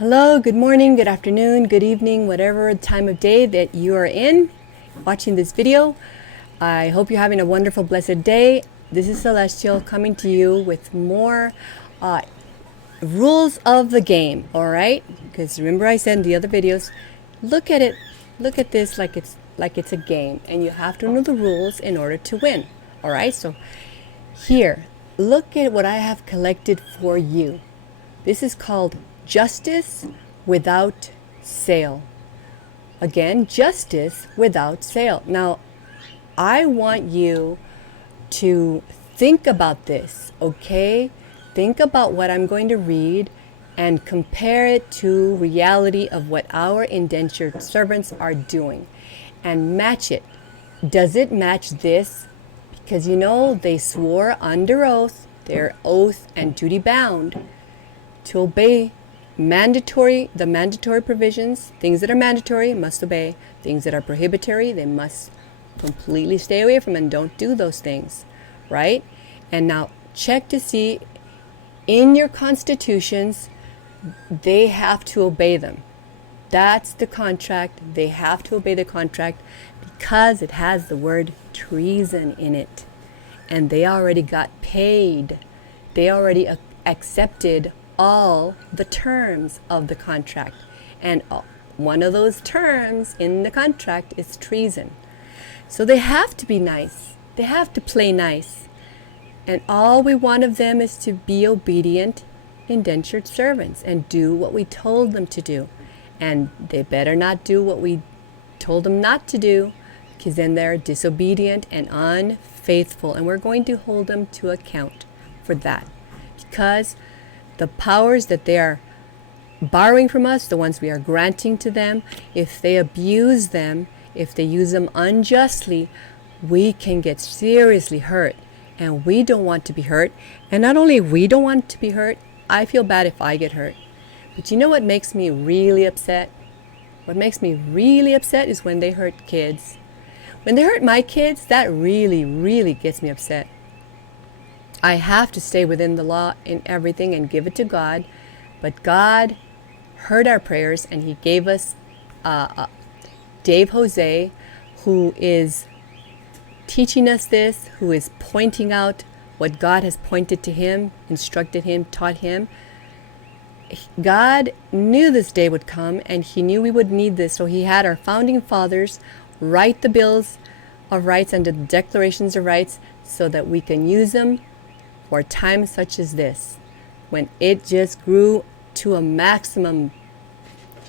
Hello, good morning, good afternoon, good evening, whatever time of day that you are in watching this video. I hope you're having a wonderful, blessed day. This is Celestial coming to you with more rules of the game, all right? Because remember I said in the other videos, look at it, look at this like it's a game, and you have to know the rules in order to win, all right? So here, look at what I have collected for you. This is called Justice Without Sale. Again, justice without sale. Now, I want you to think about this, okay? Think about what I'm going to read and compare it to reality of what our indentured servants are doing and match it. Does it match this? Because you know, they swore under oath, their oath and duty bound to obey the mandatory provisions. Things that are mandatory must obey. Things that are prohibitory, they must completely stay away from and don't do those things, right? And now check to see in your constitutions, they have to obey them. That's the contract. They have to obey the contract because it has the word treason in it. And they already got paid. They already accepted all the terms of the contract. And one of those terms in the contract is treason. So they have to be nice. They have to play nice. And all we want of them is to be obedient, indentured servants and do what we told them to do. And they better not do what we told them not to do, because then they're disobedient and unfaithful. And we're going to hold them to account for that. Because the powers that they are borrowing from us, the ones we are granting to them, if they abuse them, if they use them unjustly, we can get seriously hurt. And we don't want to be hurt. And not only we don't want to be hurt, I feel bad if I get hurt. But you know what makes me really upset? What makes me really upset is when they hurt kids. When they hurt my kids, that really, really gets me upset. I have to stay within the law in everything and give it to God. But God heard our prayers and He gave us Dave Jose, who is teaching us this, who is pointing out what God has pointed to him, instructed him, taught him. God knew this day would come and He knew we would need this. So He had our founding fathers write the Bills of Rights and the Declarations of Rights so that we can use them for times such as this, when it just grew to a maximum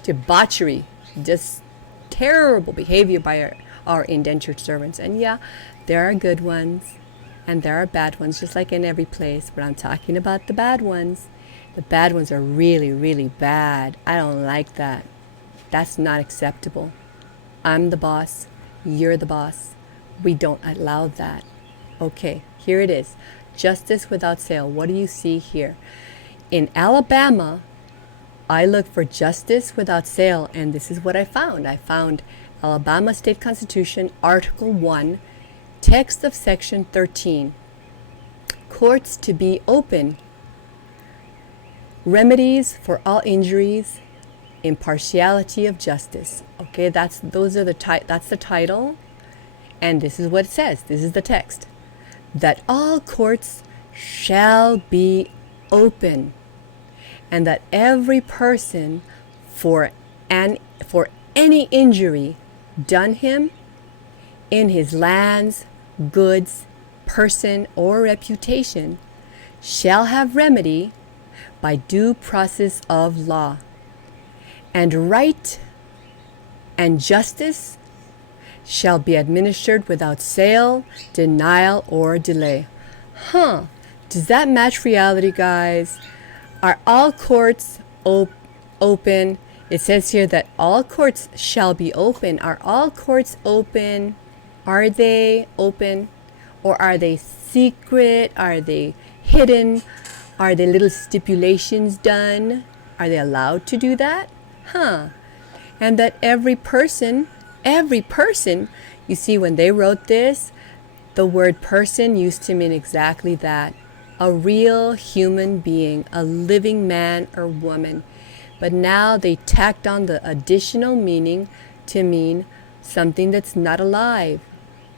debauchery, just terrible behavior by our indentured servants. And yeah, there are good ones and there are bad ones, just like in every place, but I'm talking about the bad ones. The bad ones are really, really bad. I don't like that. That's not acceptable. I'm the boss. You're the boss. We don't allow that. Okay, here it is. Justice without sale. What do you see here? In Alabama, I looked for justice without sale, and this is what I found. I found Alabama State Constitution, Article 1, text of Section 13. Courts to be open. Remedies for all injuries. Impartiality of justice. Okay, that's the title, and this is what it says. This is the text. That all courts shall be open, and that every person for any injury done him in his lands, goods, person, or reputation shall have remedy by due process of law, and right and justice shall be administered without sale, denial, or delay. Does that match reality, guys? Are all courts open? It says here that all courts shall be open. Are all courts open? Are they open? Or are they secret? Are they hidden? Are there little stipulations done? Are they allowed to do that? And that every person, you see, when they wrote this, the word person used to mean exactly that. A real human being, a living man or woman. But now they tacked on the additional meaning to mean something that's not alive.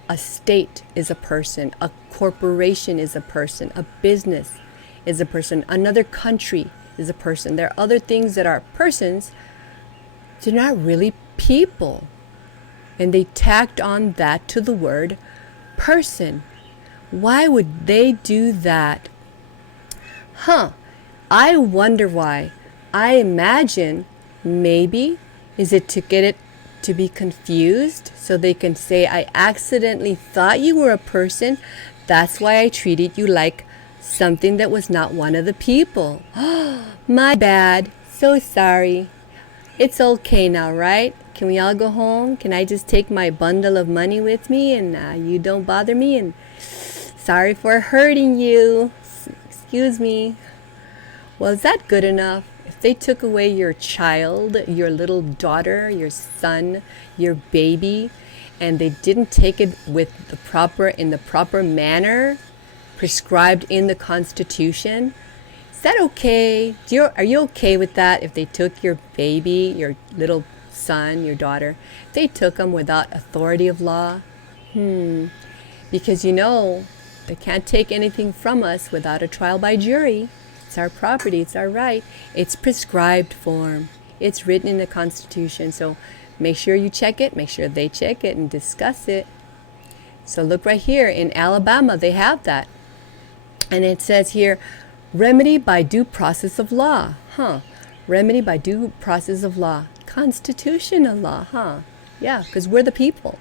A state is a person, a corporation is a person, a business is a person, another country is a person. There are other things that are persons, they're not really people. And they tacked on that to the word person. Why would they do that? I wonder why. I imagine maybe is it to get it to be confused so they can say, I accidentally thought you were a person. That's why I treated you like something that was not one of the people. My bad. So sorry. It's okay now, right? Can we all go home? Can I just take my bundle of money with me and you don't bother me? And sorry for hurting you. Excuse me. Well, is that good enough? If they took away your child, your little daughter, your son, your baby, and they didn't take it with in the proper manner prescribed in the Constitution, is that okay? Are you okay with that if they took your baby, your little son, your daughter, if they took them without authority of law? Because they can't take anything from us without a trial by jury. It's our property, it's our right. It's prescribed form. It's written in the Constitution. So make sure you check it, make sure they check it and discuss it. So look right here in Alabama, they have that. And it says here, remedy by due process of law. Remedy by due process of law. Constitutional law, Yeah, because we're the people.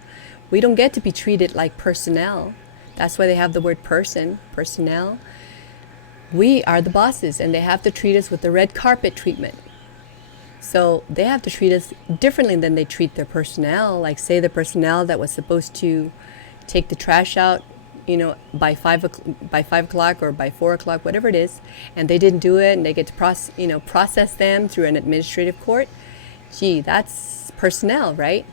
We don't get to be treated like personnel. That's why they have the word person, personnel. We are the bosses, and they have to treat us with the red carpet treatment. So they have to treat us differently than they treat their personnel. Like, say, the personnel that was supposed to take the trash out, by 5 o'clock or by 4 o'clock, whatever it is, and they didn't do it, and they get to process them through an administrative court. Gee, that's personnel, right?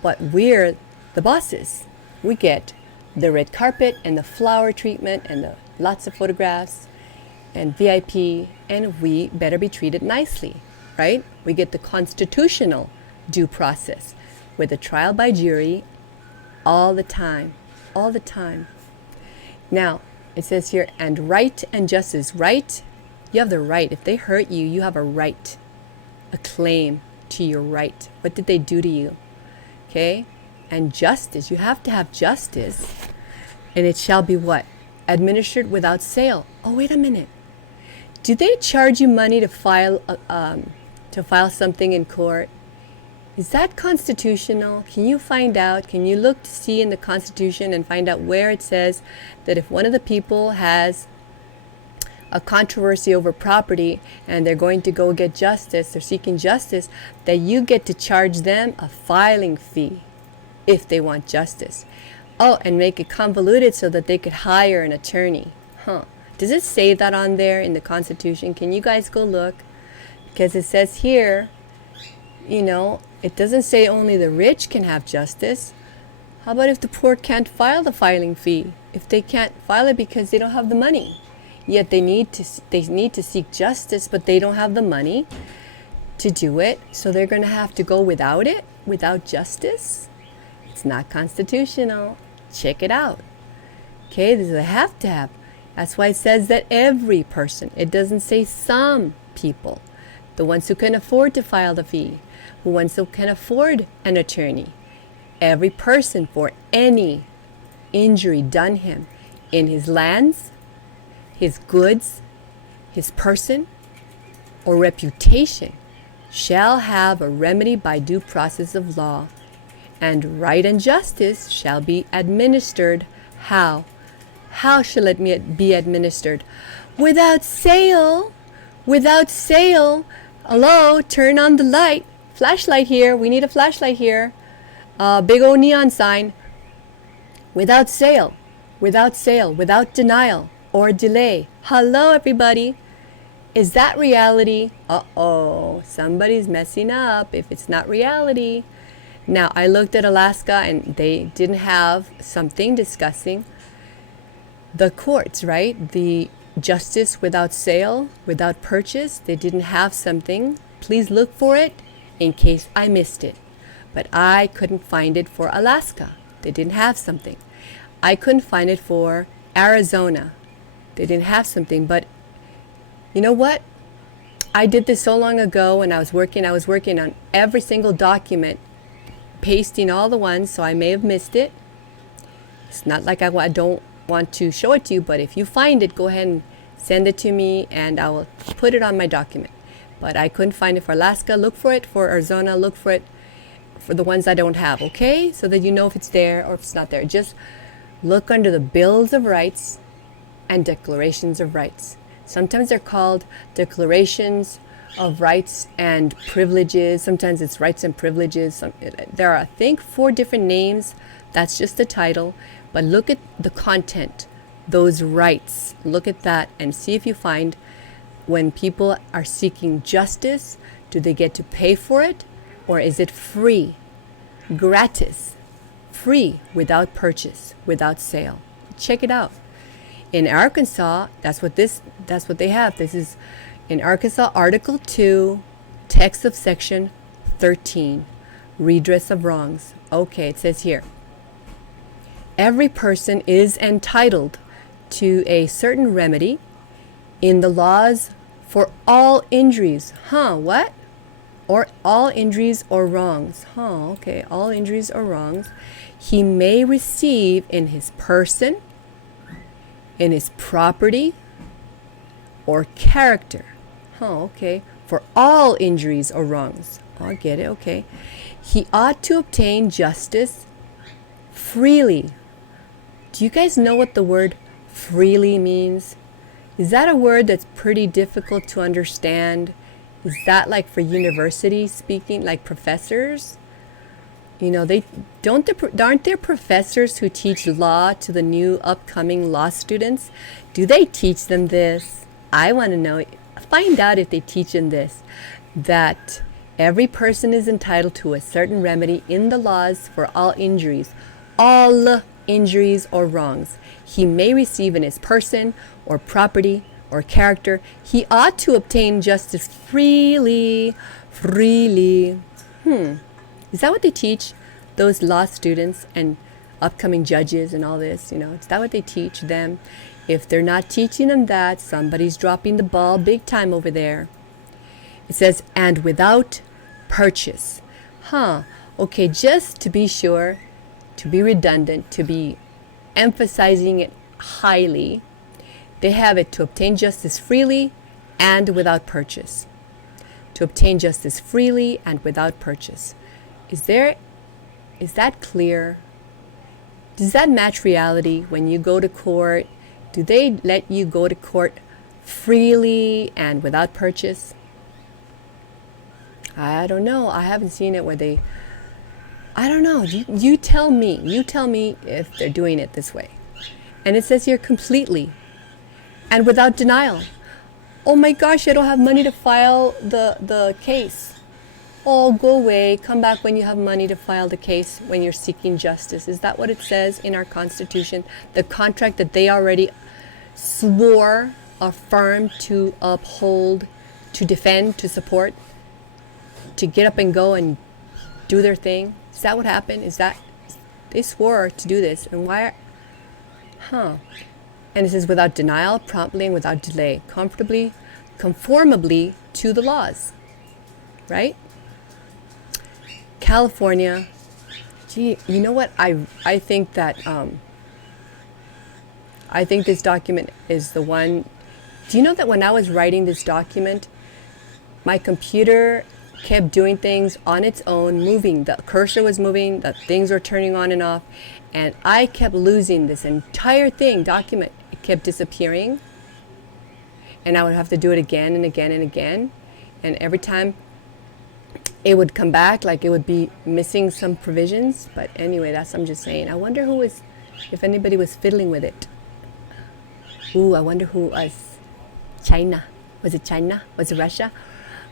But we're the bosses. We get the red carpet and the flower treatment and the lots of photographs and VIP, and we better be treated nicely, right? We get the constitutional due process with a trial by jury all the time. Now, it says here, and right and justice. Right, you have the right. If they hurt you, you have a right, a claim to your right. What did they do to you? Okay? And justice, you have to have justice. And it shall be what? Administered without sale. Oh, wait a minute. Do they charge you money to file something in court? Is that constitutional? Can you find out? Can you look to see in the Constitution and find out where it says that if one of the people has a controversy over property and they're going to go get justice, they're seeking justice, that you get to charge them a filing fee if they want justice? Oh, and make it convoluted so that they could hire an attorney. Does it say that on there in the Constitution? Can you guys go look? Because it says here, it doesn't say only the rich can have justice. How about if the poor can't file the filing fee? If they can't file it because they don't have the money, yet they need to seek justice, but they don't have the money to do it, so they're going to have to go without justice? It's not constitutional. Check it out. Okay, this is a have to have. That's why it says that every person. It doesn't say some people. The ones who can afford to file the fee, the ones who can afford an attorney. Every person, for any injury done him in his lands, his goods, his person, or reputation, shall have a remedy by due process of law, and right and justice shall be administered. How? How shall it be administered? Without sale. Without sale. Hello, turn on the light. Flashlight here. We need a flashlight here. Big old neon sign. Without sale. Without sale. Without denial or delay. Hello, everybody. Is that reality? Uh-oh. Somebody's messing up if it's not reality. Now, I looked at Alaska and they didn't have something discussing the courts, right? The justice without sale, without purchase. They didn't have something please look for it in case I missed it. But I couldn't find it for Alaska. They didn't have something. I couldn't find it for Arizona. They didn't have something. But you know what? I did this so long ago when I was working on every single document, pasting all the ones, so I may have missed it. It's not like I don't want to show it to you, but if you find it, go ahead and send it to me and I will put it on my document. But I couldn't find it for Alaska. Look for it for Arizona. Look for it for the ones I don't have, okay? So that you know if it's there or if it's not there. Just look under the Bills of Rights and Declarations of Rights. Sometimes they're called Declarations of Rights and Privileges. Sometimes it's Rights and Privileges. There are, I think, 4 different names. That's just the title. But look at the content, those rights. Look at that and see if you find when people are seeking justice, do they get to pay for it? Or is it free, gratis, free, without purchase, without sale? Check it out. In Arkansas, that's what they have. This is in Arkansas, Article 2, text of Section 13, redress of wrongs. Okay, it says here, every person is entitled to a certain remedy in the laws for all injuries. What? Or all injuries or wrongs. Okay, all injuries or wrongs he may receive in his person, in his property, or character. Okay, for all injuries or wrongs. I get it, okay. He ought to obtain justice freely. Do you guys know what the word freely means? Is that a word that's pretty difficult to understand? Is that like for university speaking, like professors? You know, aren't there professors who teach law to the new upcoming law students? Do they teach them this? I want to know. Find out if they teach them this, that every person is entitled to a certain remedy in the laws for all injuries or wrongs he may receive in his person or property or character. He ought to obtain justice freely. Is that what they teach those law students and upcoming judges and all this? You know, is that what they teach them? If they're not teaching them that, somebody's dropping the ball big time over there. It says, and without purchase. Okay, just to be sure, to be redundant, to be emphasizing it highly, they have it to obtain justice freely and without purchase. To obtain justice freely and without purchase. Is that clear? Does that match reality when you go to court? Do they let you go to court freely and without purchase? I don't know. I haven't seen it where they... I don't know. You tell me. You tell me if they're doing it this way. And it says here completely and without denial. Oh my gosh, I don't have money to file the case. Oh, go away. Come back when you have money to file the case when you're seeking justice. Is that what it says in our Constitution? The contract that they already swore, affirmed to uphold, to defend, to support, to get up and go and do their thing? Is that what happened? Is that they swore to do this? And why? And it says without denial, promptly, and without delay, conformably to the laws. Right? California. Gee, you know what? I think that I think this document is the one. Do you know that when I was writing this document, my computer kept doing things on its own, moving. The cursor was moving, the things were turning on and off, and I kept losing this entire document. It kept disappearing, and I would have to do it again and again and again, and every time it would come back like it would be missing some provisions. But anyway, I'm just saying. I wonder if anybody was fiddling with it. Ooh, I wonder who was. China. Was it China? Was it Russia?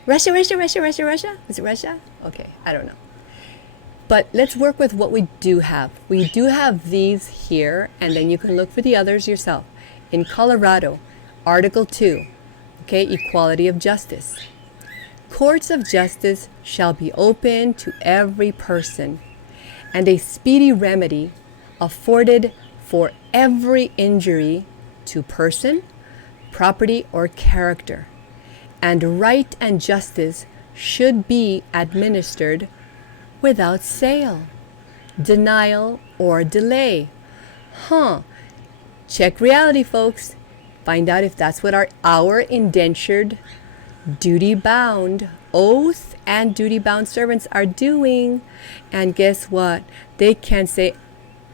Russia? Was it Russia? Okay, I don't know. But let's work with what we do have. We do have these here, and then you can look for the others yourself. In Colorado, Article 2, okay, equality of justice. courts of justice shall be open to every person, and a speedy remedy afforded for every injury to person, property, or character, and right and justice should be administered without sale, denial, or delay. Check reality, folks. Find out if that's what our indentured, duty-bound, oath and duty-bound servants are doing. And guess what? They can't say,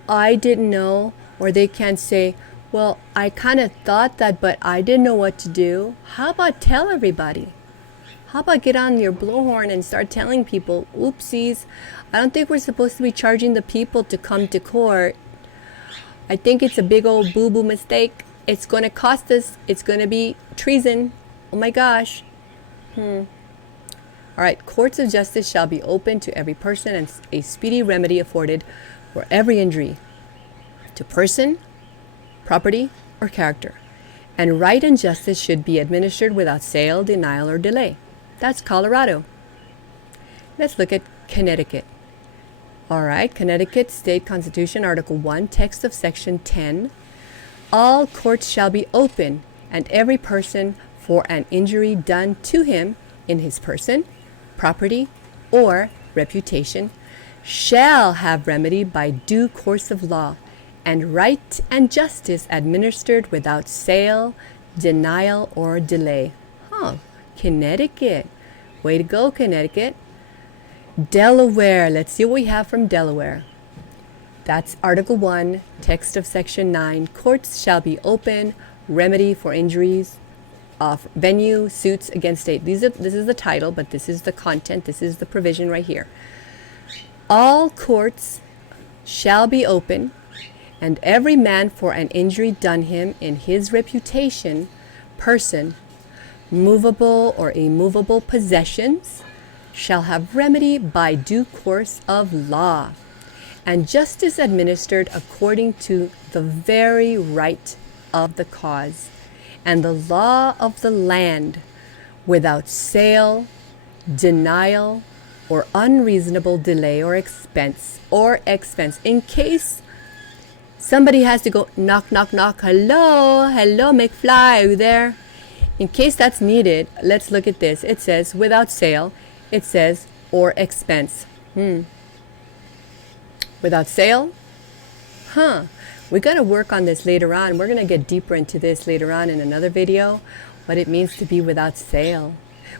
I didn't know, or they can't say, well, I kind of thought that, but I didn't know what to do. How about tell everybody? How about get on your blowhorn and start telling people, oopsies, I don't think we're supposed to be charging the people to come to court. I think it's a big old boo-boo mistake. It's going to cost us. It's going to be treason. Oh my gosh. All right. Courts of justice shall be open to every person, and a speedy remedy afforded for every injury to person, property, or character. And right and justice should be administered without sale, denial, or delay. That's Colorado. Let's look at Connecticut. All right, Connecticut State Constitution, Article 1, text of Section 10. All courts shall be open, and every person for an injury done to him in his person, property, or reputation shall have remedy by due course of law, and right and justice administered without sale, denial, or delay. Connecticut. Way to go, Connecticut. Delaware. Let's see what we have from Delaware. That's Article 1, text of Section 9. Courts shall be open, remedy for injuries, venue, suits against state. This is the title, but this is the content. This is the provision right here. All courts shall be open, and every man for an injury done him in his reputation, person, movable or immovable possessions, shall have remedy by due course of law, and justice administered according to the very right of the cause, and the law of the land, without sale, denial, or unreasonable delay or expense. In case somebody has to go knock, knock, knock, hello, McFly, are you there? In case that's needed, let's look at this. It says without sale. It says or expense. Without sale? We got to work on this later on. We're going to get deeper into this later on in another video. What it means to be without sale.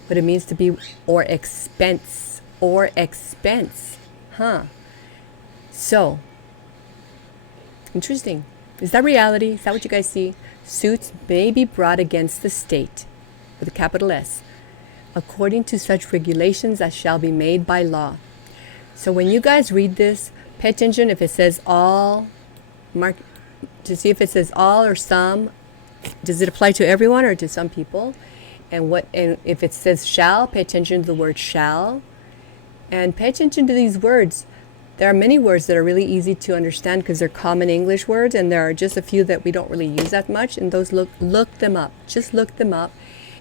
What it means to be or expense. Or expense. So, interesting. Is that reality? Is that what you guys see? Suits may be brought against the state, with a capital S, according to such regulations as shall be made by law. So when you guys read this, pay attention if it says all, mark to see if it says all or some. Does it apply to everyone or to some people? And if it says shall, pay attention to the word shall. And pay attention to these words. There are many words that are really easy to understand because they're common English words, and there are just a few that we don't really use that much, and those look them up. Just look them up.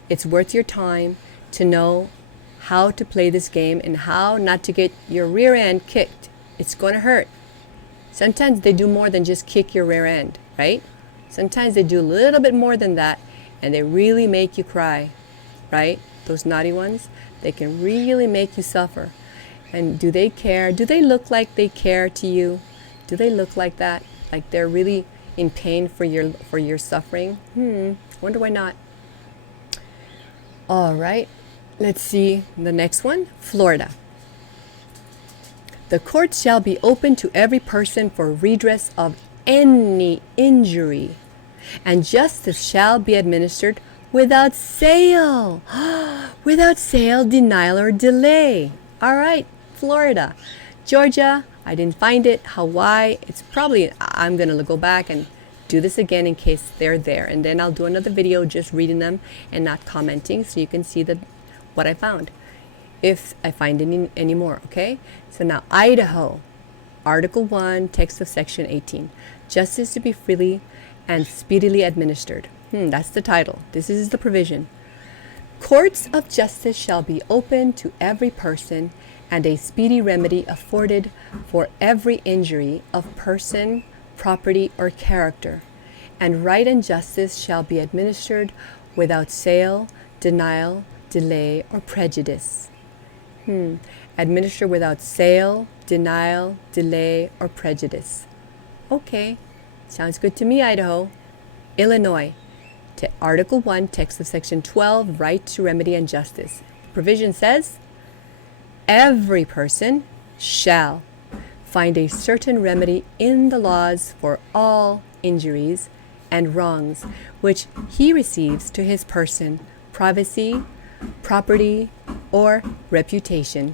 It's worth your time to know how to play this game and how not to get your rear end kicked. It's going to hurt. Sometimes they do more than just kick your rear end, right? Sometimes they do a little bit more than that, and they really make you cry, right? Those naughty ones, they can really make you suffer. And do they care? Do they look like they care to you? Do they look like that? Like they're really in pain for your suffering? Wonder why not. All right. Let's see the next one. Florida. The courts shall be open to every person for redress of any injury, and justice shall be administered without sale. Without sale, denial, or delay. All right. Florida. Georgia, I didn't find it. Hawaii, it's probably, I'm going to go back and do this again in case they're there. And then I'll do another video just reading them and not commenting so you can see what I found. If I find any more, okay? So now Idaho, Article 1, text of Section 18. Justice to be freely and speedily administered. That's the title. This is the provision. Courts of justice shall be open to every person, and a speedy remedy afforded for every injury of person, property, or character, and right and justice shall be administered without sale, denial, delay, or prejudice. Administer without sale, denial, delay, or prejudice. Okay, sounds good to me, Idaho. Illinois. Article 1, text of Section 12, right to remedy and justice. Provision says, every person shall find a certain remedy in the laws for all injuries and wrongs which he receives to his person, privacy, property, or reputation.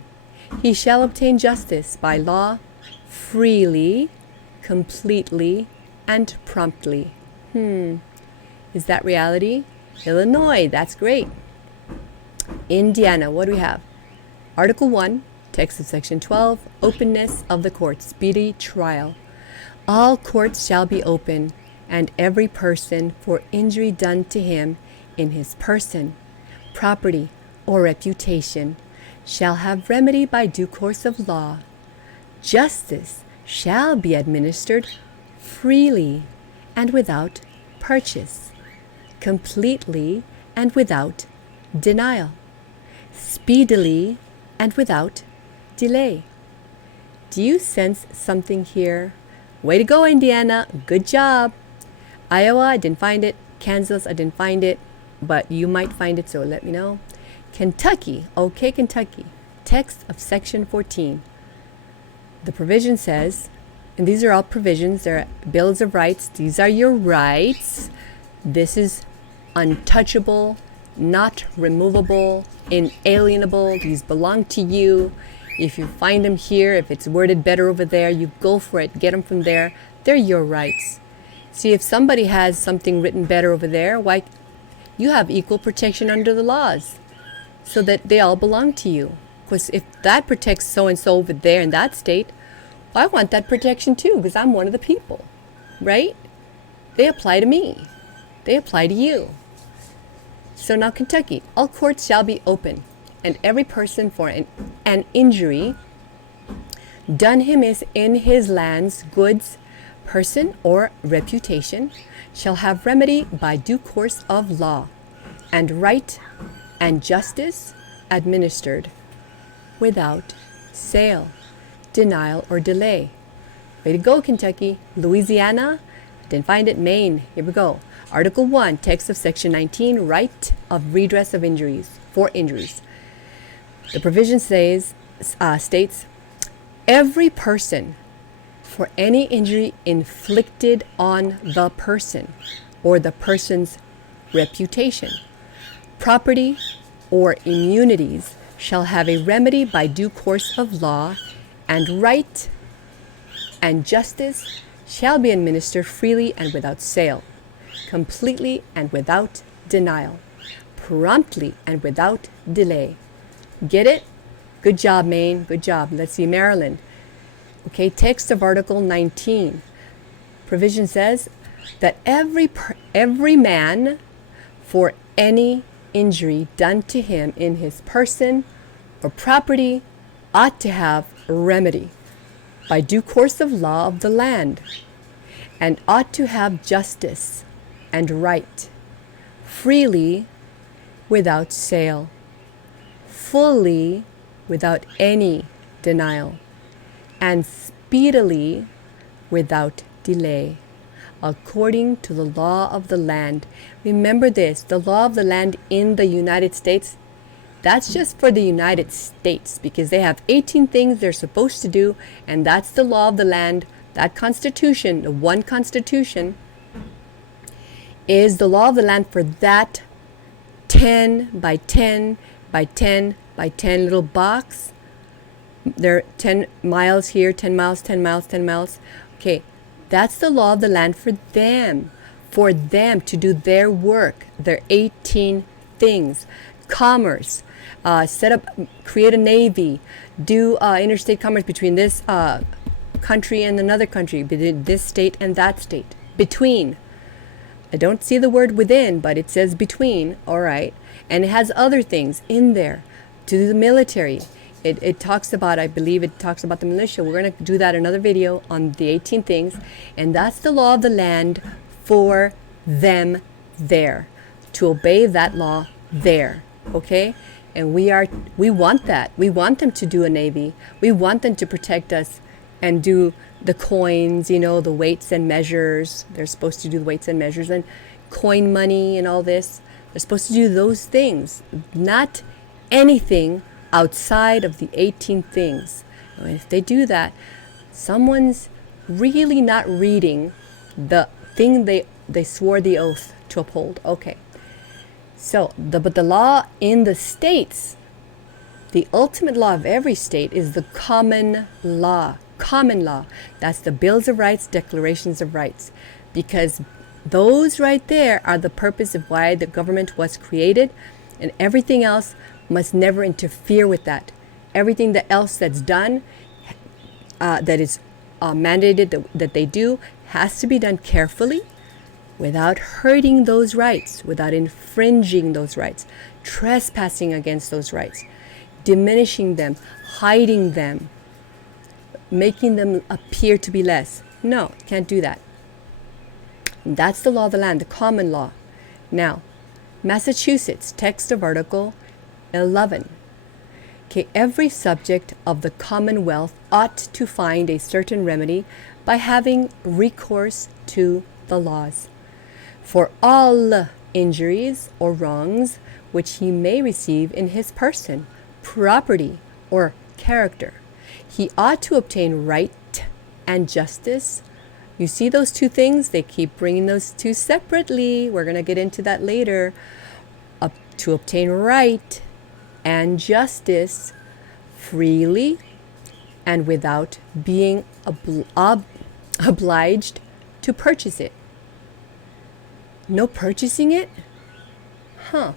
He shall obtain justice by law freely, completely, and promptly. Is that reality? Illinois, that's great. Indiana, what do we have? Article 1, text of Section 12, openness of the court, speedy trial. All courts shall be open, and every person for injury done to him in his person, property, or reputation shall have remedy by due course of law. Justice shall be administered freely and without purchase, completely and without denial, speedily and without delay. Do you sense something here? Way to go, Indiana. Good job. Iowa, I didn't find it. Kansas, I didn't find it. But you might find it, so let me know. Kentucky. Okay, Kentucky. Text of Section 14. The provision says, and these are all provisions, they're bills of rights. These are your rights. This is untouchable, not removable, inalienable. These belong to you. If you find them here, if it's worded better over there, you go for it. Get them from there. They're your rights. See, if somebody has something written better over there, why? You have equal protection under the laws so that they all belong to you. Because if that protects so-and-so over there in that state, I want that protection too because I'm one of the people, right? They apply to me. They apply to you. So now Kentucky, all courts shall be open, and every person for an injury done him is in his lands, goods, person, or reputation shall have remedy by due course of law, and right and justice administered without sale, denial, or delay. Way to go, Kentucky. Louisiana, didn't find it. Maine, here we go. Article 1, text of Section 19, right of redress of injuries, for injuries. The provision states, every person for any injury inflicted on the person or the person's reputation, property, or immunities shall have a remedy by due course of law, and right and justice shall be administered freely and without sale, completely and without denial, promptly and without delay. Get it? Good job, Maine. Good job. Let's see, Maryland. Okay, text of Article 19. Provision says that every man for any injury done to him in his person or property ought to have remedy by due course of law of the land, and ought to have justice and right, freely without sale, fully without any denial, and speedily without delay, according to the law of the land. Remember this, the law of the land in the United States, that's just for the United States because they have 18 things they're supposed to do, and that's the law of the land. That constitution, the one constitution, is the law of the land for that 10 by 10 by 10 by 10 little box. There are 10 miles here, 10 miles, 10 miles, 10 miles. Okay, that's the law of the land for them to do their work, their 18 things. Commerce, set up, create a navy, do interstate commerce between this country and another country, between this state and that state. Between. I don't see the word within, but it says between, all right. And it has other things in there to the military. It talks about, I believe it talks about the militia. We're going to do that in another video on the 18 things. And that's the law of the land for them there. To obey that law there. Okay? And we want that. We want them to do a navy. We want them to protect us and do the coins, you know, the weights and measures. They're supposed to do the weights and measures and coin money and all this. They're supposed to do those things, not anything outside of the 18 things. And if they do that, someone's really not reading the thing they swore the oath to uphold. Okay. So, but the law in the states, the ultimate law of every state is the common law. Common law. That's the Bills of Rights, Declarations of Rights. Because those right there are the purpose of why the government was created, and everything else must never interfere with that. Everything else that's done, that is mandated that they do, has to be done carefully, without hurting those rights, without infringing those rights, trespassing against those rights, diminishing them, hiding them, making them appear to be less. No, can't do that. That's the law of the land, the common law. Now, Massachusetts, text of Article 11. Okay, every subject of the Commonwealth ought to find a certain remedy by having recourse to the laws for all injuries or wrongs which he may receive in his person, property, or character. He ought to obtain right and justice. You see those two things? They keep bringing those two separately. We're going to get into that later. To obtain right and justice freely and without being obliged to purchase it. No purchasing it?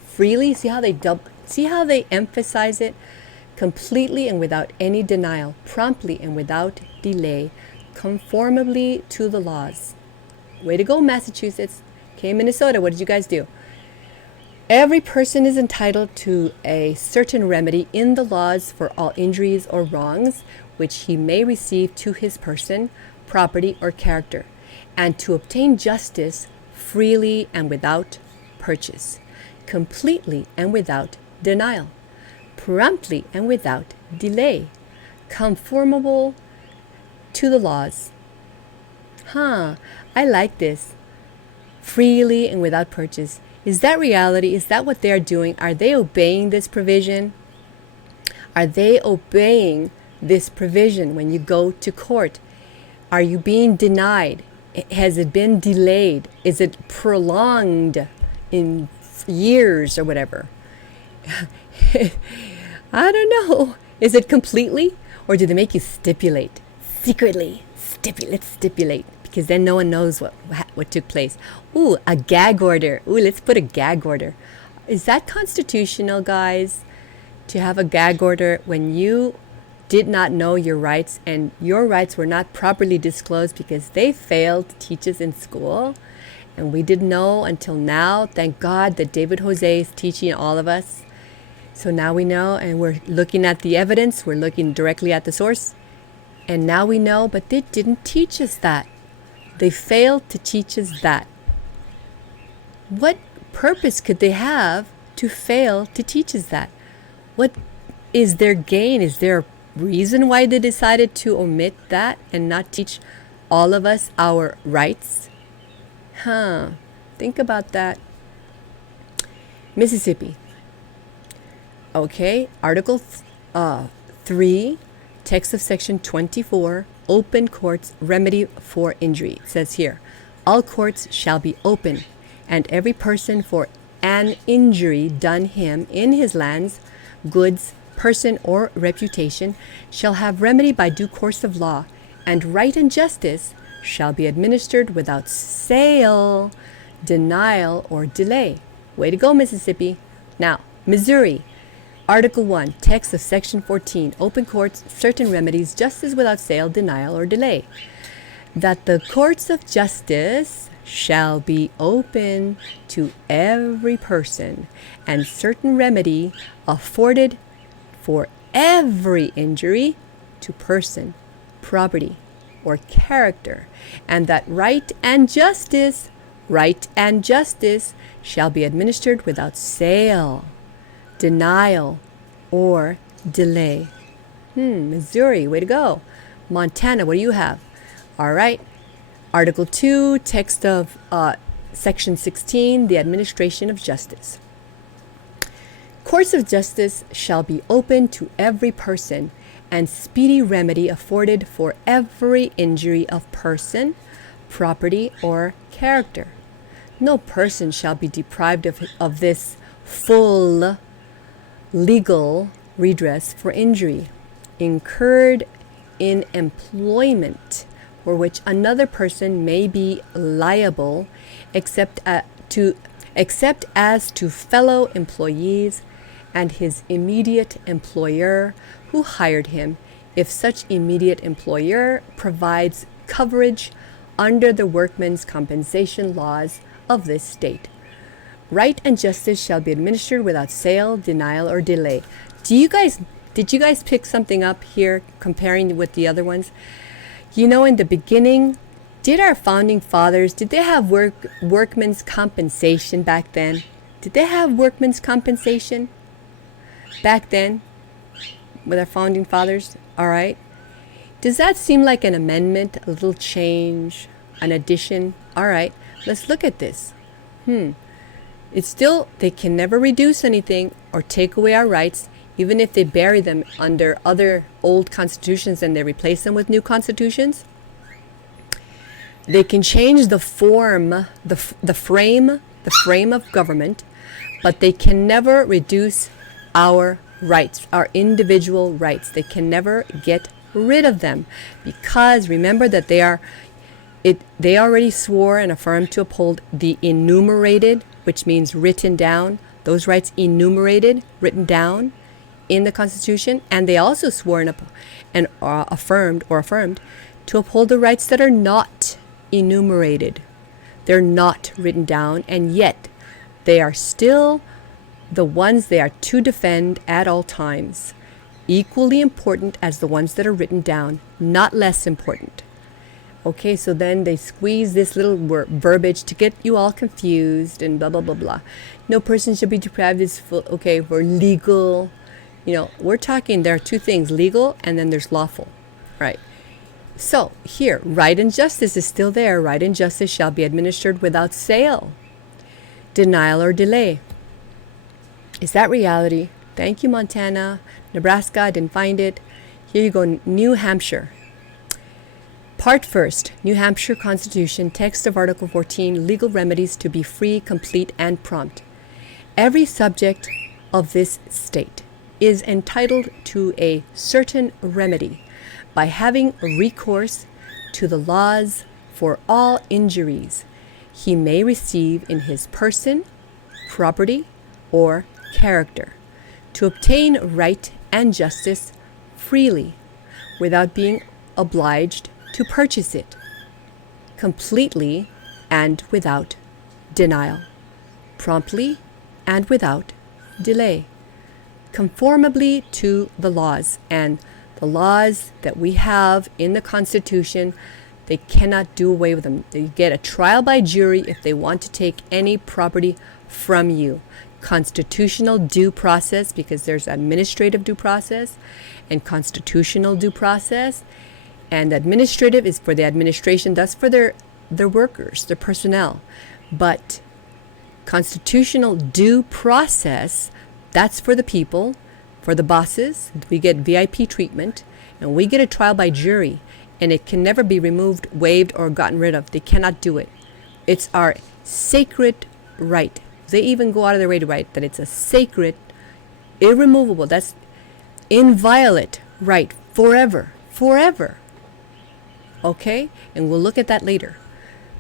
Freely? See how they emphasize it? Completely and without any denial, promptly and without delay, conformably to the laws. Way to go, Massachusetts. Okay, Minnesota, what did you guys do? Every person is entitled to a certain remedy in the laws for all injuries or wrongs which he may receive to his person, property, or character, and to obtain justice freely and without purchase, completely and without denial, promptly and without delay, conformable to the laws. I like this. Freely and without purchase. Is that reality? Is that what they're doing? Are they obeying this provision? Are they obeying this provision when you go to court? Are you being denied? Has it been delayed? Is it prolonged in years or whatever? I don't know. Is it completely? Or do they make you stipulate? Secretly. Let's stipulate. Because then no one knows what took place. Ooh, a gag order. Ooh, let's put a gag order. Is that constitutional, guys? To have a gag order when you did not know your rights and your rights were not properly disclosed because they failed to teach us in school, and we didn't know until now. Thank God that David Jose is teaching all of us. So now we know, and we're looking at the evidence. We're looking directly at the source. And now we know, but they didn't teach us that. They failed to teach us that. What purpose could they have to fail to teach us that? What is their gain? Is there a reason why they decided to omit that and not teach all of us our rights? Think about that. Mississippi. Okay, Article 3, text of Section 24, open courts remedy for injury. It says here, all courts shall be open, and every person for an injury done him in his lands, goods, person, or reputation shall have remedy by due course of law, and right and justice shall be administered without sale, denial, or delay. Way to go, Mississippi. Now, Missouri. Article 1, text of Section 14, open courts, certain remedies, justice without sale, denial, or delay. That the courts of justice shall be open to every person, and certain remedy afforded for every injury to person, property, or character, and that right and justice shall be administered without sale, denial, or delay. Missouri, way to go. Montana, what do you have? All right. Article 2, text of Section 16, the administration of justice. Courts of justice shall be open to every person, and speedy remedy afforded for every injury of person, property, or character. No person shall be deprived of this full legal redress for injury incurred in employment for which another person may be liable, except as to fellow employees and his immediate employer who hired him, if such immediate employer provides coverage under the workmen's compensation laws of this state. Right and justice shall be administered without sale, denial, or delay. Did you guys pick something up here comparing with the other ones? You know, in the beginning, did our founding fathers, did they have workmen's compensation back then? Did they have workmen's compensation back then with our founding fathers? All right. Does that seem like an amendment, a little change, an addition? All right, let's look at this. It's still, they can never reduce anything or take away our rights, even if they bury them under other old constitutions and they replace them with new constitutions. They can change the form, the frame of government, but they can never reduce our rights, our individual rights. They can never get rid of them, because remember that they already swore and affirmed to uphold the enumerated, which means written down, those rights enumerated, written down in the Constitution, and they also swore and affirmed to uphold the rights that are not enumerated. They're not written down, and yet they are still the ones they are to defend at all times. Equally important as the ones that are written down, not less important. Okay, so then they squeeze this little verbiage to get you all confused and blah, blah, blah, blah. No person should be deprived of okay, we're legal. You know, we're talking, there are two things, legal and then there's lawful, right? So here, right and justice is still there. Right and justice shall be administered without sale, denial, or delay. Is that reality? Thank you, Montana. Nebraska, I didn't find it. Here you go, New Hampshire. Part first, New Hampshire Constitution, text of Article 14, legal remedies to be free, complete, and prompt. Every subject of this state is entitled to a certain remedy by having recourse to the laws for all injuries he may receive in his person, property, or character, to obtain right and justice freely, without being obliged to purchase it, completely and without denial, promptly and without delay, conformably to the laws. And the laws that we have in the Constitution, they cannot do away with them. They get a trial by jury if they want to take any property from you. Constitutional due process, because there's administrative due process and constitutional due process, and administrative is for the administration, that's for their workers, their personnel. But constitutional due process, that's for the people, for the bosses. We get VIP treatment, and we get a trial by jury, and it can never be removed, waived, or gotten rid of. They cannot do it. It's our sacred right. They even go out of their way to write that it's a sacred, irremovable, that's inviolate right forever. Okay? And we'll look at that later.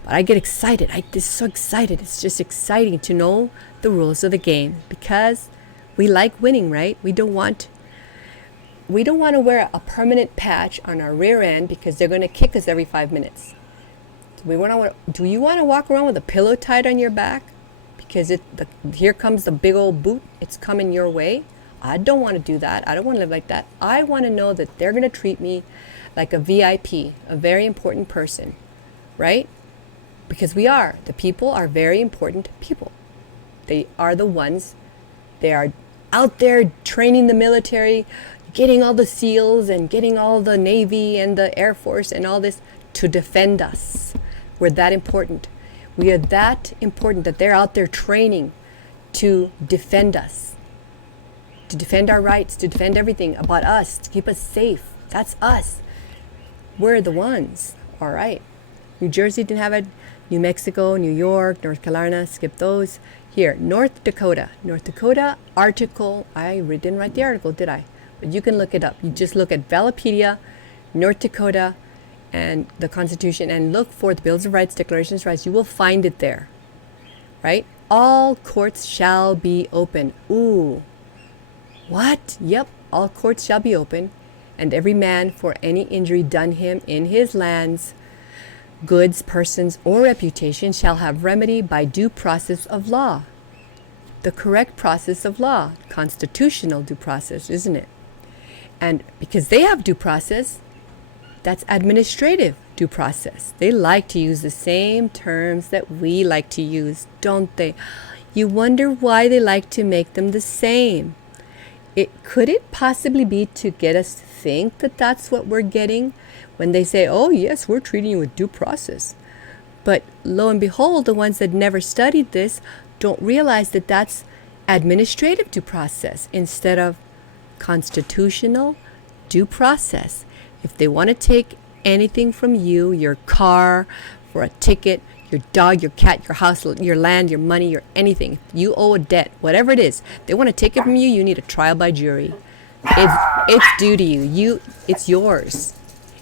But I get excited. I'm just so excited. It's just exciting to know the rules of the game, because we like winning, right? We don't want to wear a permanent patch on our rear end because they're going to kick us every 5 minutes. Do you want to walk around with a pillow tied on your back? Because here comes the big old boot. It's coming your way. I don't want to do that. I don't want to live like that. I want to know that they're going to treat me like a VIP, a very important person, right? Because the people are very important people. They are the ones, they are out there training the military, getting all the SEALs and getting all the Navy and the Air Force and all this to defend us. We're that important. We are that important that they're out there training to defend us, to defend our rights, to defend everything about us, to keep us safe. That's us. We're the ones. All right. New Jersey didn't have it. New Mexico, New York, North Carolina, skip those. Here, North Dakota. North Dakota article. I didn't write the article, did I? But you can look it up. You just look at Ballotpedia, North Dakota, and the Constitution, and look for the Bills of Rights, Declarations of Rights. You will find it there, right? All courts shall be open. Ooh, what? Yep, all courts shall be open, and every man for any injury done him in his lands, goods, persons, or reputation shall have remedy by due process of law. The correct process of law, constitutional due process, isn't it? And because they have due process, that's administrative due process. They like to use the same terms that we like to use, don't they? You wonder why they like to make them the same. Could it possibly be to get us to think that that's what we're getting when they say, oh yes, we're treating you with due process? But lo and behold, the ones that never studied this don't realize that that's administrative due process instead of constitutional due process. If they want to take anything from you, your car, for a ticket, your dog, your cat, your house, your land, your money, your anything, you owe a debt, whatever it is, they want to take it from you, you need a trial by jury. It's due to you. It's yours.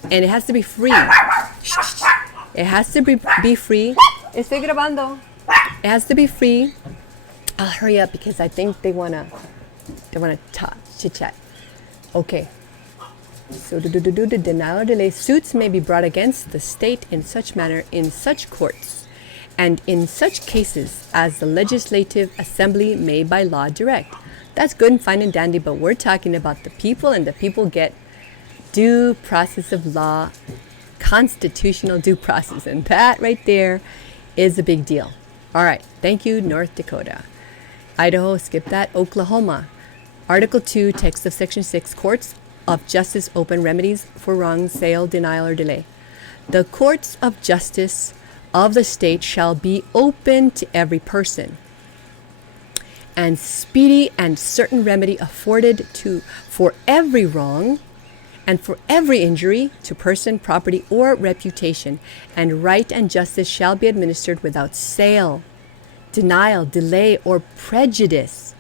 And it has to be free. It has to be free. Estoy grabando. It has to be free. I'll hurry up because I think they wanna talk, chit chat. Okay. So the denial or delay suits may be brought against the state in such manner in such courts and in such cases as the legislative assembly may by law direct. That's good and fine and dandy, but we're talking about the people, and the people get due process of law, constitutional due process, and that right there is a big deal. All right, thank you, North Dakota. Idaho, skip that. Oklahoma, Article 2, text of Section 6, courts of justice open remedies for wrong, sale, denial, or delay. The courts of justice of the state shall be open to every person, and speedy and certain remedy afforded for every wrong and for every injury to person, property, or reputation, and right and justice shall be administered without sale, denial, delay, or prejudice.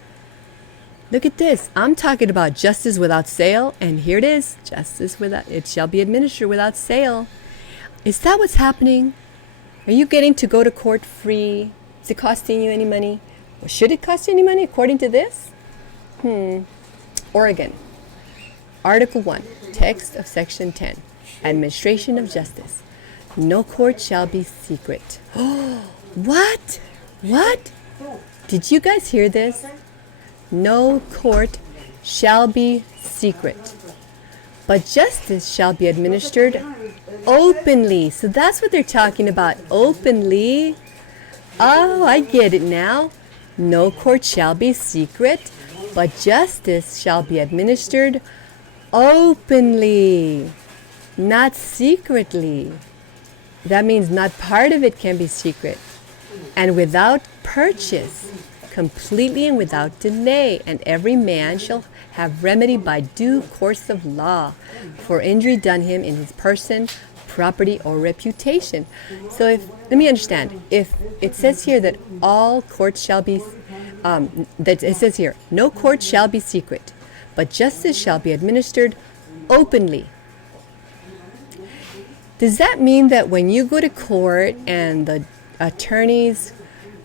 Look at this. I'm talking about justice without sale, and here it is. Justice without, it shall be administered without sale. Is that what's happening? Are you getting to go to court free? Is it costing you any money? Or should it cost you any money according to this? Oregon, Article 1, text of Section 10, administration of justice. No court shall be secret. What? What? Did you guys hear this? No court shall be secret, but justice shall be administered openly. So that's what they're talking about, openly. Oh, I get it now. No court shall be secret, but justice shall be administered openly, not secretly. That means not part of it can be secret. And without purchase, completely and without delay, and every man shall have remedy by due course of law for injury done him in his person, property, or reputation. So let me understand, if it says here that all courts shall be, that it says here, no court shall be secret, but justice shall be administered openly. Does that mean that when you go to court and the attorneys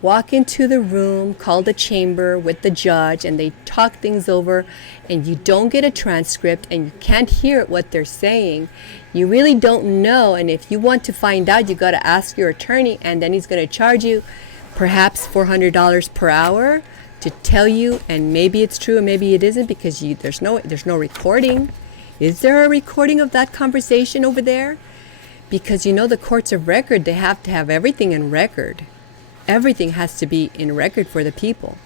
walk into the room called the chamber with the judge, and they talk things over, and you don't get a transcript and you can't hear what they're saying, you really don't know. And if you want to find out, you got to ask your attorney, and then he's going to charge you perhaps $400 per hour to tell you, and maybe it's true and maybe it isn't, because there's no recording. Is there a recording of that conversation over there? Because the courts of record, they have to have everything in record. Everything has to be in record for the people.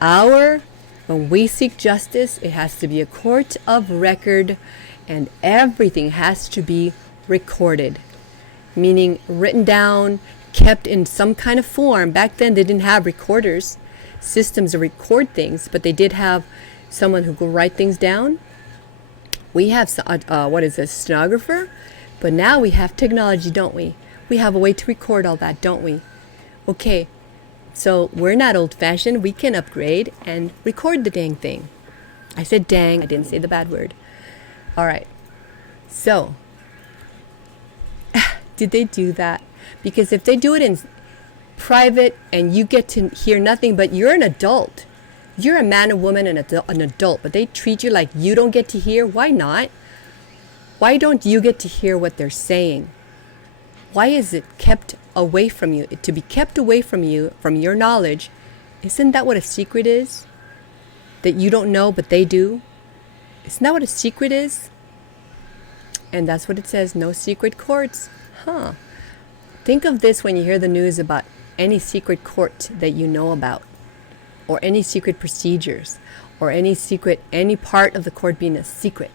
When we seek justice, it has to be a court of record, and everything has to be recorded, meaning written down, kept in some kind of form. Back then, they didn't have recorders, systems to record things, but they did have someone who could write things down. We have, stenographer? But now we have technology, don't we? We have a way to record all that, don't we? Okay, so we're not old-fashioned. We can upgrade and record the dang thing. I said dang, I didn't say the bad word. All right, so did they do that? Because if they do it in private and you get to hear nothing, but you're an adult, you're a man, a woman, an adult, but they treat you like you don't get to hear, why not? Why don't you get to hear what they're saying? Why is it kept away from you? To be kept away from you, from your knowledge, isn't that what a secret is? That you don't know, but they do? Isn't that what a secret is? And that's what it says, no secret courts. Think of this when you hear the news about any secret court that you know about, or any secret procedures, or any part of the court being a secret.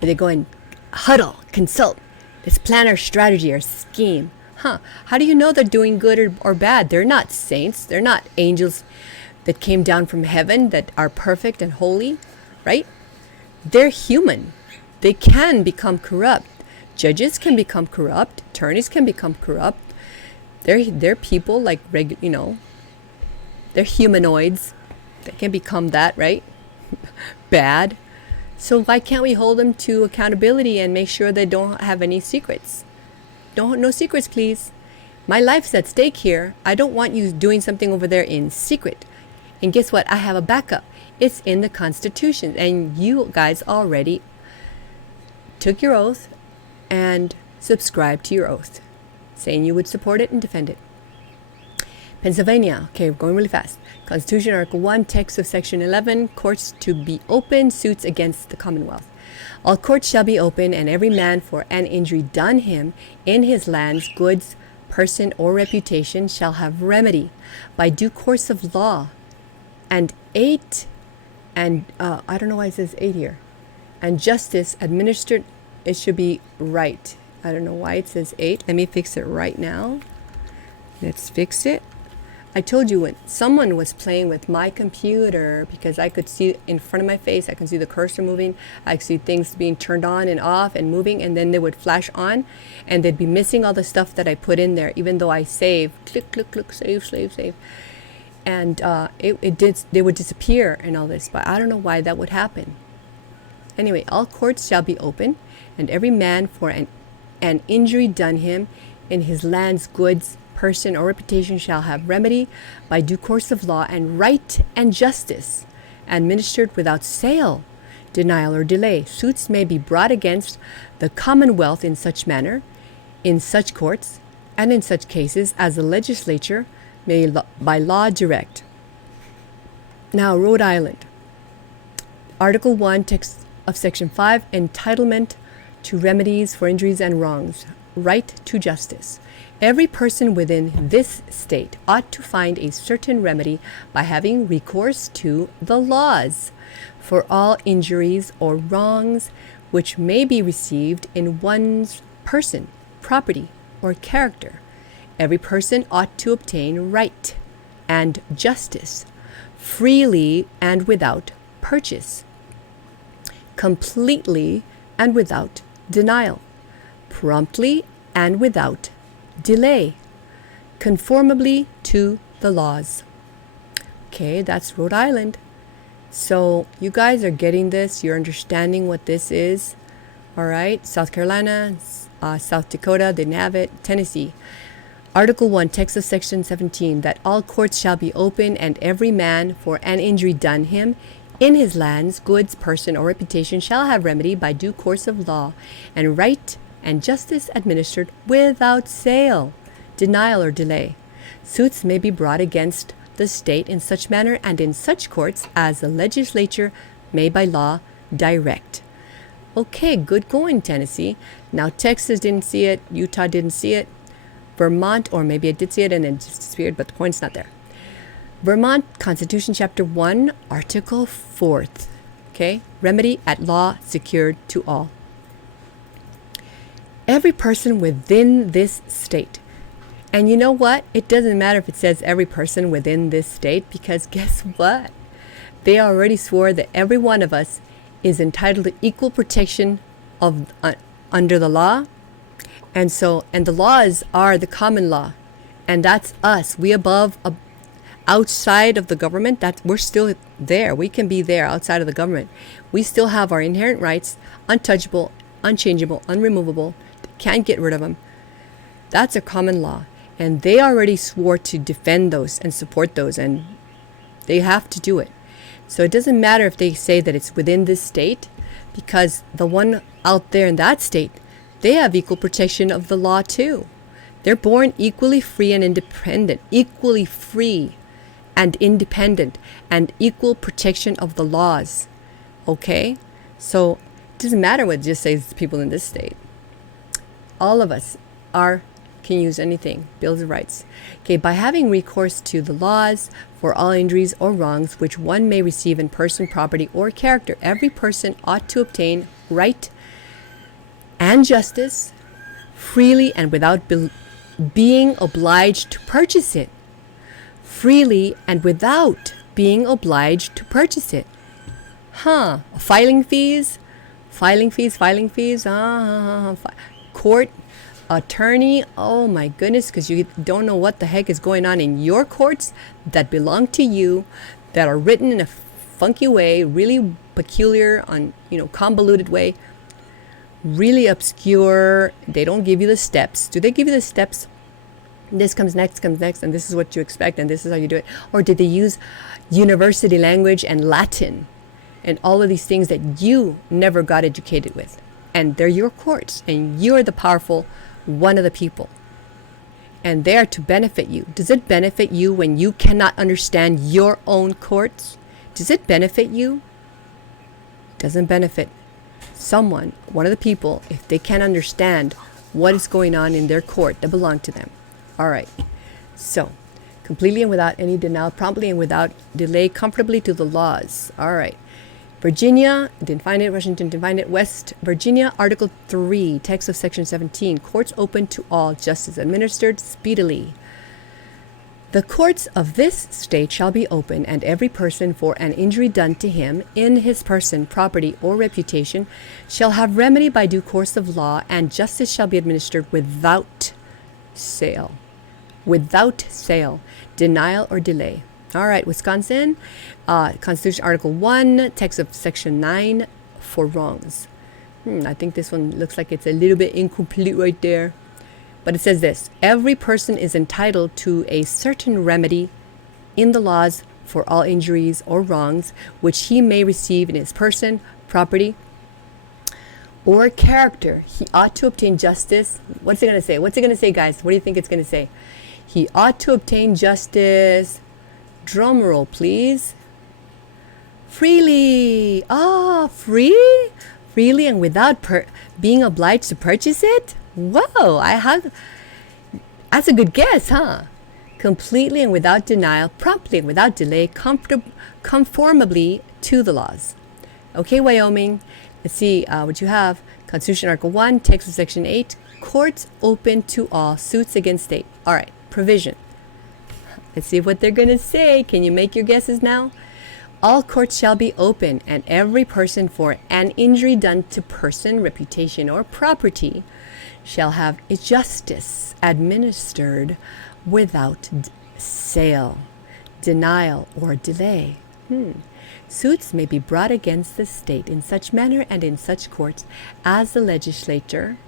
They go and huddle, consult, let's plan our strategy, our scheme. How do you know they're doing good or bad? They're not saints. They're not angels that came down from heaven that are perfect and holy, right? They're human. They can become corrupt. Judges can become corrupt. Attorneys can become corrupt. They're people like they're humanoids. They can become that, right? Bad. So why can't we hold them to accountability and make sure they don't have any secrets? No secrets, please. My life's at stake here. I don't want you doing something over there in secret. And guess what? I have a backup. It's in the Constitution. And you guys already took your oath and subscribed to your oath, saying you would support it and defend it. Pennsylvania. Okay, we're going really fast. Constitution, Article 1, text of Section 11, courts to be open, suits against the Commonwealth. All courts shall be open, and every man for an injury done him in his lands, goods, person, or reputation shall have remedy by due course of law. And I don't know why it says 8 here. And justice administered, it should be right. I don't know why it says 8. Let me fix it right now. Let's fix it. I told you when someone was playing with my computer, because I could see in front of my face, I can see the cursor moving, I could see things being turned on and off and moving, and then they would flash on, and they'd be missing all the stuff that I put in there, even though I saved, click, save. And they would disappear and all this, but I don't know why that would happen. Anyway, all courts shall be open, and every man for an injury done him in his lands, goods, person, or reputation shall have remedy by due course of law, and right and justice administered without sale, denial, or delay. Suits may be brought against the Commonwealth in such manner, in such courts, and in such cases as the legislature may by law direct. Now, Rhode Island. Article 1, text of Section 5, entitlement to remedies for injuries and wrongs, right to justice. Every person within this state ought to find a certain remedy by having recourse to the laws for all injuries or wrongs which may be received in one's person, property, or character. Every person ought to obtain right and justice freely and without purchase, completely and without denial, promptly and without delay, conformably to the laws. Okay, that's Rhode Island. So you guys are getting this. You're understanding what this is. All right, South Carolina, South Dakota, they didn't have it. Tennessee. Article 1, text of section 17, that all courts shall be open and every man for an injury done him in his lands, goods, person, or reputation shall have remedy by due course of law, and right and justice administered without sale, denial, or delay. Suits may be brought against the state in such manner and in such courts as the legislature may by law direct. Okay, good going, Tennessee. Now, Texas didn't see it. Utah didn't see it. Vermont, or maybe it did see it and then disappeared, but the point's not there. Vermont Constitution, Chapter 1, Article 4th. Okay, remedy at law secured to all. Every person within this state. And you know what? It doesn't matter if it says every person within this state, because guess what? They already swore that every one of us is entitled to equal protection of under the law. And the laws are the common law, and that's us. We outside of the government, we're still there. We can be there outside of the government. We still have our inherent rights, untouchable, unchangeable, unremovable. Can't get rid of them. That's a common law, and they already swore to defend those and support those, and they have to do it. So it doesn't matter if they say that it's within this state, because the one out there in that state, they have equal protection of the law too. They're born equally free and independent, equally free and independent, and equal protection of the laws. Okay? So it doesn't matter what it just says people in this state. All of us can use anything, bills of rights. Okay, by having recourse to the laws for all injuries or wrongs which one may receive in person, property, or character, every person ought to obtain right and justice freely and without being obliged to purchase it. Freely and without being obliged to purchase it. Filing fees. Court attorney. Oh my goodness, because you don't know what the heck is going on in your courts that belong to you, that are written in a funky way, really peculiar, convoluted way. Really obscure. They don't give you the steps. Do they give you the steps? This comes next, and this is what you expect, and this is how you do it. Or did they use university language and Latin and all of these things that you never got educated with? And they're your courts, and you're the powerful one of the people. And they are to benefit you. Does it benefit you when you cannot understand your own courts? Does it benefit you? It doesn't benefit someone, one of the people, if they can't understand what is going on in their court that belong to them. All right. So, completely and without any denial, promptly and without delay, comfortably to the laws. All right. Virginia, didn't find it. Washington, didn't find it. West Virginia, Article 3, text of Section 17. Courts open to all, justice administered speedily. The courts of this state shall be open, and every person for an injury done to him in his person, property, or reputation shall have remedy by due course of law, and justice shall be administered without sale. Without sale, denial, or delay. All right, Wisconsin, Constitution, Article 1, text of Section 9, for wrongs. I think this one looks like it's a little bit incomplete right there. But it says this: every person is entitled to a certain remedy in the laws for all injuries or wrongs which he may receive in his person, property, or character. He ought to obtain justice. What's it going to say? What's it going to say, guys? What do you think it's going to say? He ought to obtain justice. Drum roll, please. Freely. Free? Freely and without being obliged to purchase it? Whoa, that's a good guess, huh? Completely and without denial, promptly and without delay, conformably to the laws. Okay, Wyoming, let's see what you have. Constitution, Article 1, text of Section 8, courts open to all, suits against state. All right, provision. Let's see what they're going to say. Can you make your guesses now? All courts shall be open, and every person for an injury done to person, reputation, or property shall have a justice administered without sale, denial, or delay. Suits may be brought against the state in such manner and in such courts as the legislature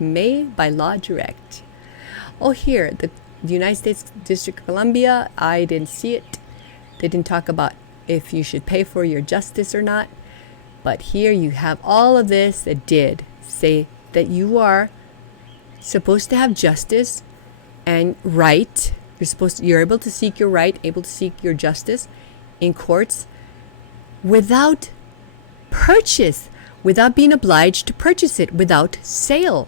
may by law direct. Oh, here, the United States District of Columbia, I didn't see it. They didn't talk about if you should pay for your justice or not. But here you have all of this that did say that you are supposed to have justice and right. You're able to seek your right, able to seek your justice in courts without purchase, without being obliged to purchase it, without sale.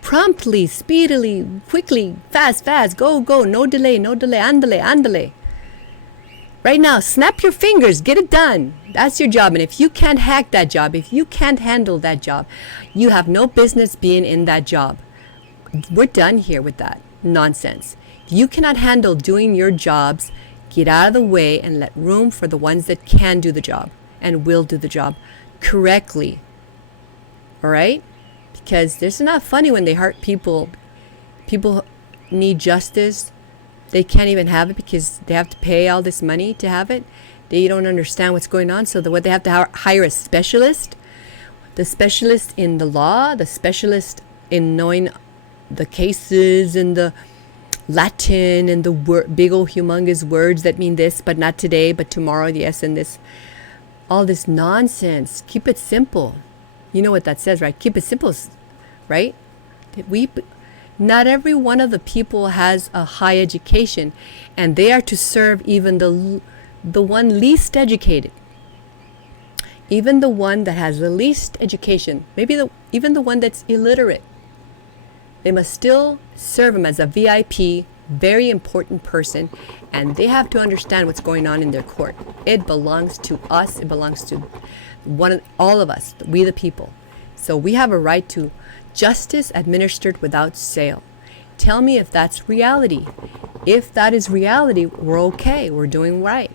Promptly, speedily, quickly, fast, go, no delay, andale. Right now, snap your fingers, get it done. That's your job. And if you can't hack that job, if you can't handle that job, you have no business being in that job. We're done here with that nonsense. If you cannot handle doing your jobs, get out of the way and let room for the ones that can do the job and will do the job correctly. All right? Because it's not funny when they hurt people. People need justice. They can't even have it because they have to pay all this money to have it. They don't understand what's going on. So they have to hire a specialist. The specialist in the law, the specialist in knowing the cases and the Latin and the big old humongous words that mean this, but not today, but tomorrow, yes, and this. All this nonsense. Keep it simple. You know what that says, right? Keep it simple, right? Not every one of the people has a high education, and they are to serve even the one least educated. Even the one that has the least education, maybe even the one that's illiterate. They must still serve him as a VIP, very important person, and they have to understand what's going on in their court. It belongs to us. It belongs to all of us, we the people. So we have a right to justice administered without sale. Tell me if that's reality. If that is reality, we're okay. We're doing right.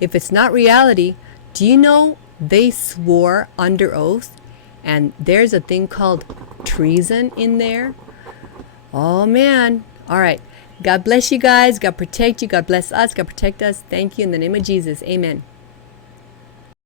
If it's not reality, do you know they swore under oath? And there's a thing called treason in there. Oh, man. All right. God bless you guys. God protect you. God bless us. God protect us. Thank you in the name of Jesus. Amen.